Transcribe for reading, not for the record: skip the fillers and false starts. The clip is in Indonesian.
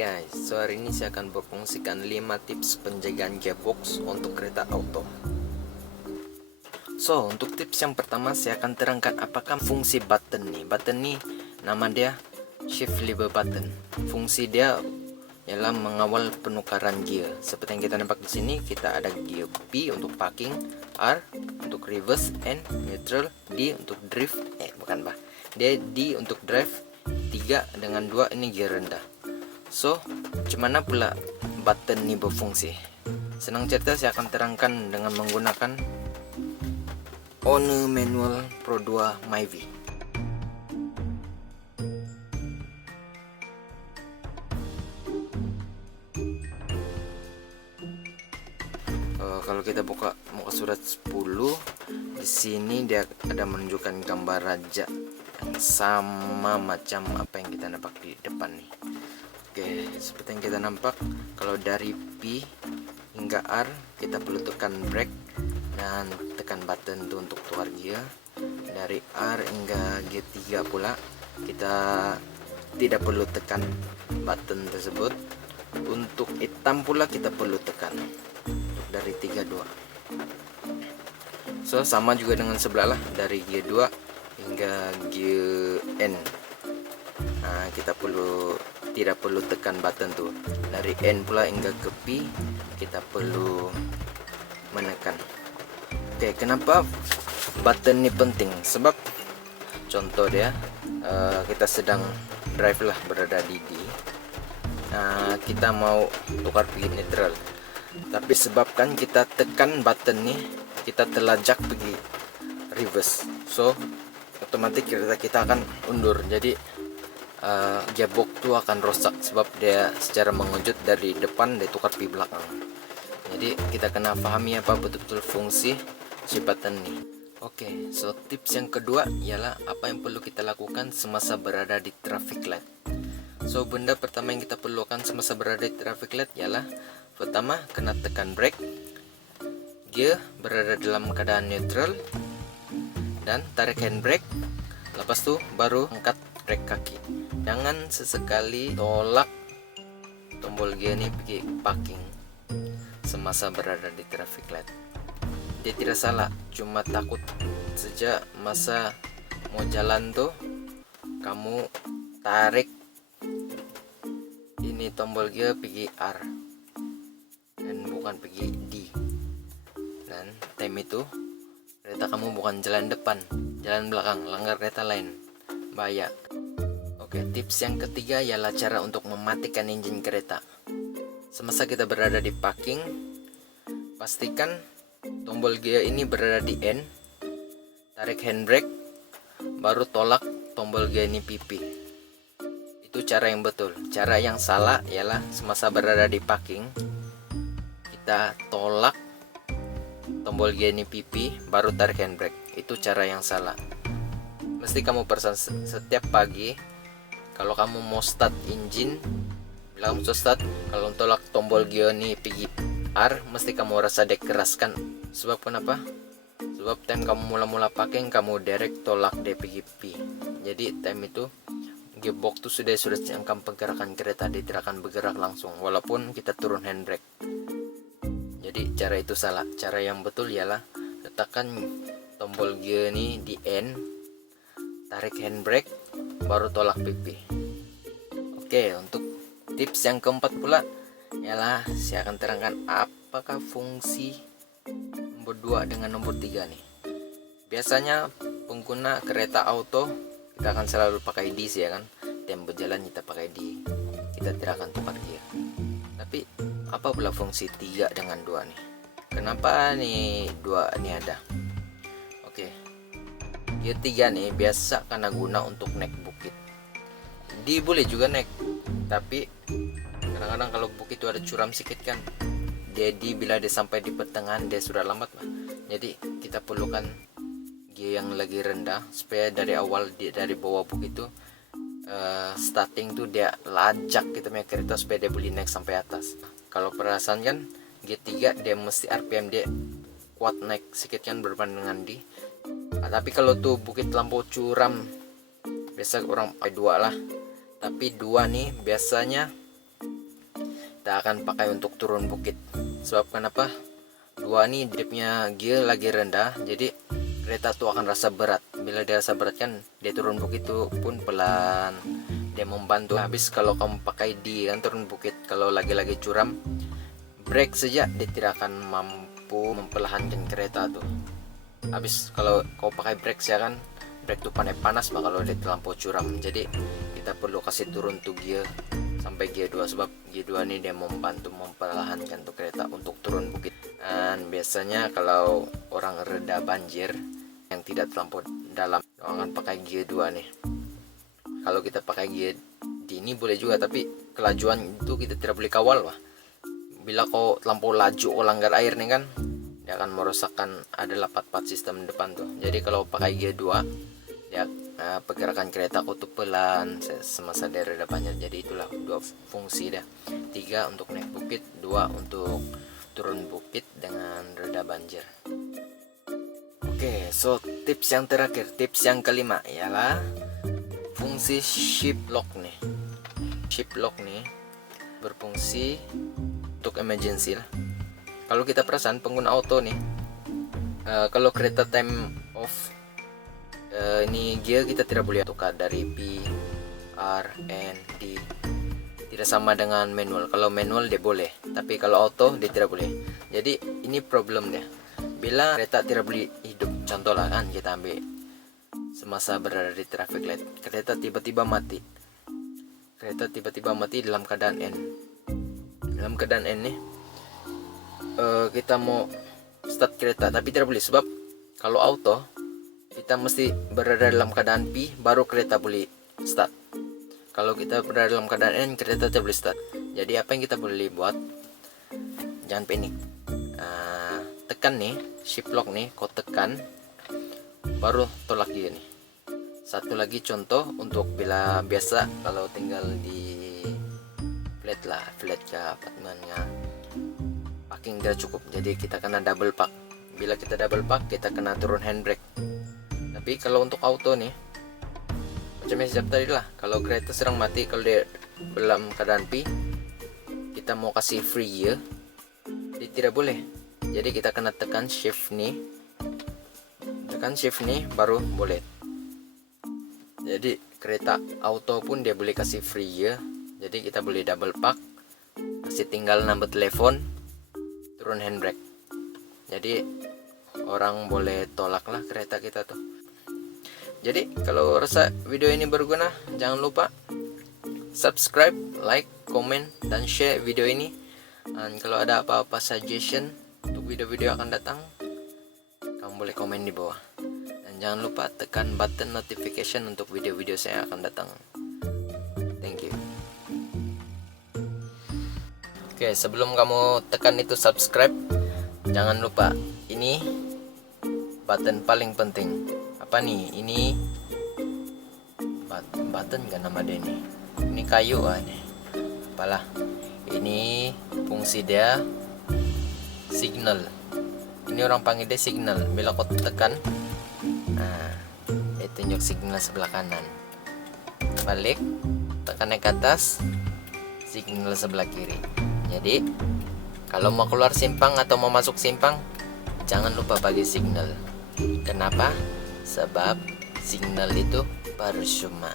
Guys, so hari ini saya akan berfungsikan 5 tips penjagaan gearbox untuk kereta auto. So, untuk tips yang pertama saya akan terangkan apakah fungsi button nih. Button nih nama dia shift lever button. Fungsi dia ialah mengawal penukaran gear. Seperti yang kita nampak di sini, kita ada gear P untuk parking, R untuk reverse, N neutral, D untuk drift, D untuk drive, 3 dengan 2 ini gear rendah. So, gimana pula button ini berfungsi? Senang cerita saya akan terangkan dengan menggunakan Owner Manual Pro 2 Myvi. Kalau kita buka muka surat 10, di sini dia ada menunjukkan gambar raja yang sama macam apa yang kita nampak di depan nih. Oke, seperti yang kita nampak, kalau dari P hingga R kita perlu tekan brake dan tekan button itu untuk tukar gear. Dari R hingga G3 pula kita tidak perlu tekan button tersebut. Untuk hitam pula kita perlu tekan untuk dari 32. So, sama juga dengan sebelah lah, dari G2 hingga Gn. Nah, kita tidak perlu tekan button tuh. Dari N pula hingga ke P kita perlu menekan. Oke, kenapa button ini penting? Sebab contoh dia, kita sedang drive lah, berada di D. Nah, kita mau tukar pergi neutral, tapi sebabkan kita tekan button nih, kita terlajak pergi reverse. So, otomatis kereta kita akan undur. Jadi gearbox itu akan rusak sebab dia secara mengejut dari depan dia tukar di belakang. Jadi kita kena pahami apa betul-betul fungsi si button ini. Oke, so tips yang kedua ialah apa yang perlu kita lakukan semasa berada di traffic light. So, benda pertama yang kita perlukan semasa berada di traffic light ialah pertama kena tekan brake, gear berada dalam keadaan neutral, dan tarik handbrake. Lepas itu baru angkat brake kaki. Jangan sesekali tolak tombol gear ini pergi parking semasa berada di traffic light. Dia tidak salah, cuma takut saja masa mau jalan tuh kamu tarik ini tombol gear pergi R dan bukan pergi D, dan time itu kereta kamu bukan jalan depan, jalan belakang, langgar kereta lain, bahaya. Oke, tips yang ketiga ialah cara untuk mematikan engine kereta. Semasa kita berada di parking, pastikan tombol gear ini berada di N, tarik handbrake, baru tolak tombol gear ini PP. Itu cara yang betul. Cara yang salah ialah semasa berada di parking, kita tolak tombol gear ini PP, baru tarik handbrake. Itu cara yang salah. Mesti kamu persen setiap pagi kalau kamu mau start engine, bila kamu start, kalau tolak tombol gear ini pergi R, mesti kamu rasa dikeraskan. Sebab kenapa? Sebab time kamu mula-mula parking, kamu direct tolak dia pergi P. Jadi time itu gearbox itu sudah jangkam pergerakan kereta, dia tidak akan bergerak langsung walaupun kita turun handbrake. Jadi cara itu salah. Cara yang betul ialah letakkan tombol gear ini di N, tarik handbrake, baru tolak PP. Oke, untuk tips yang keempat pula ialah saya akan terangkan apakah fungsi nomor 2 dengan nomor 3 nih. Biasanya pengguna kereta auto kita akan selalu pakai D ya kan. Tempo berjalan kita pakai D, kita tidak akan tukar gear. Tapi apa pula fungsi 3 dengan 2 nih? Kenapa nih 2 ini ada? Oke, gear 3 nih biasa karena guna untuk naik bukit. D boleh juga naik, tapi kadang-kadang kalau bukit itu ada curam sedikit kan, jadi bila dia sampai di pertengahan dia sudah lambat lah. Jadi kita perlukan gear yang lagi rendah supaya dari awal dari bawah bukit itu starting tuh dia lajak gitu punya kereta supaya dia boleh naik sampai atas. Kalau perasaan kan G3 dia mesti RPM dia kuat naik sedikit kan berbanding dengan D. Tapi kalau tuh bukit lampau curam biasa orang pakai 2 lah. Tapi 2 nih biasanya kita akan pakai untuk turun bukit. Sebab kenapa? 2 nih dripnya gear lagi rendah, jadi kereta tuh akan rasa berat. Bila dia rasa berat kan, dia turun bukit tuh pun pelan, dia membantu. Habis kalau kamu pakai D kan turun bukit, kalau lagi-lagi curam, brake saja dia tidak akan mampu memperlahankan kereta tuh. Habis kalau kau pakai brake ya kan, brake tuh panas pak kalau dia terlampau curam. Jadi kita perlu kasih turun tuh gear sampai gear 2, sebab gear 2 ini dia membantu memperlahankan tuh kereta untuk turun bukit. Dan biasanya kalau orang reda banjir yang tidak terlampau dalam, jangan pakai gear 2 nih. Kalau kita pakai gear D ini boleh juga, tapi kelajuan itu kita tidak boleh kawal wah. Bila kau terlampau laju kau langgar air nih kan, dia akan merosakkan ada part sistem depan tuh. Jadi kalau pakai gear 2 ya, pergerakan kereta kau tuh pelan semasa dia reda banjir. Jadi itulah 2 fungsi dah. 3 untuk naik bukit, 2 untuk turun bukit dengan reda banjir. Oke, so tips yang terakhir, tips yang kelima ialah fungsi shift lock nih. Shift lock nih berfungsi untuk emergency lah. Kalau kita perasan pengguna auto nih, kalau kereta time off, ini gear kita tidak boleh tukar dari P, R, N, D. Tidak sama dengan manual. Kalau manual dia boleh, tapi kalau auto dia tidak boleh. Jadi ini problem dia. Bila kereta tidak boleh hidup, contoh lah kan kita ambil semasa berada di traffic light, kereta tiba-tiba mati. Kereta tiba-tiba mati dalam keadaan N. Dalam keadaan N nih, kita mau start kereta tapi tidak boleh, sebab kalau auto kita mesti berada dalam keadaan P baru kereta boleh start. Kalau kita berada dalam keadaan N, kereta tidak boleh start. Jadi apa yang kita boleh buat, jangan panik. Tekan nih shift lock nih, kau tekan baru tolak dia nih. Satu lagi contoh untuk bila biasa kalau tinggal di flat lah, flat ke apartemennya, parking tidak cukup, jadi kita kena double park. Bila kita double park, kita kena turun handbrake. Tapi kalau untuk auto nih, macam yang siap tadi lah, kalau kereta sedang mati, kalau dia dalam keadaan P, kita mau kasih free gear, dia tidak boleh. Jadi kita kena tekan shift nih, baru boleh. Jadi kereta auto pun dia boleh kasih free gear, jadi kita boleh double park, masih tinggal nomor telepon, turun handbrake. Jadi orang boleh tolak lah kereta kita tuh. Jadi kalau rasa video ini berguna, jangan lupa subscribe, like, komen, dan share video ini. Dan kalau ada apa-apa suggestion untuk video-video akan datang, kamu boleh komen di bawah. Dan jangan lupa tekan button notification untuk video-video saya akan datang. Thank you. Oke, sebelum kamu tekan itu subscribe, jangan lupa ini button paling penting. Apa nih? Ini button gak nama dia nih? Ini kayu nih. Apalah. Ini fungsi dia signal. Ini orang panggil dia signal. Bila kau tekan, dia tunjuk signal sebelah kanan. Balik, tekan ke atas, signal sebelah kiri. Jadi kalau mau keluar simpang atau mau masuk simpang, jangan lupa bagi signal. Kenapa? Sebab signal itu percuma.